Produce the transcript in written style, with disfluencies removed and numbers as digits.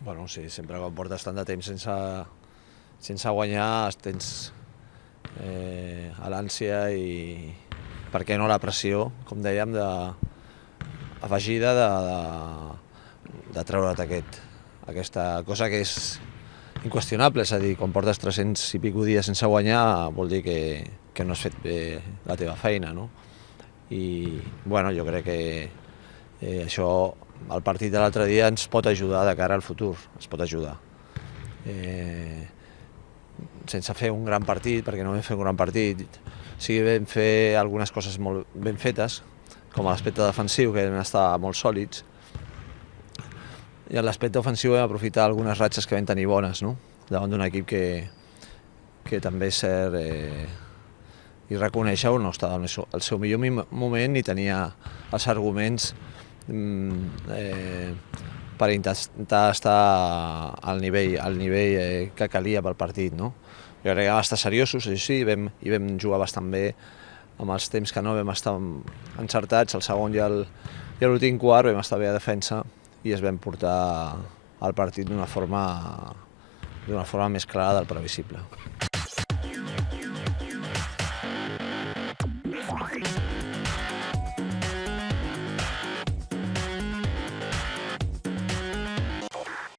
Bueno, sí, sempre quan portes tant de temps sense guanyar tens l'ànsia i, per què no, la pressió, com dèiem, afegida de treure't aquesta cosa que és inqüestionable, és a dir, quan portes 300 i pico dies sense guanyar vol dir que no has fet bé la teva feina, no? I, bueno, jo crec que això, el partit de l'altre dia ens pot ajudar de cara al futur, ens pot ajudar. Sense fer un gran partit, perquè no vam fer un gran partit, sí que vam fer algunes coses molt ben fetes, com a l'aspecte defensiu, que vam estar molt sòlids, i en l'aspecte ofensiu vam aprofitar algunes ratxes que vam tenir bones, no? Davant d'un equip que també és cert i reconèixer-ho, no estava al seu millor moment ni tenia els arguments per intentar estar al nivell que calia pel partit, no? Jo crec que vam estar seriosos, sí, i vam jugar bastant bé amb els temps que no vam estar encertats, el segon i l'últim quart vam estar bé a defensa i es vam portar el partit d'una forma més clara del previsible.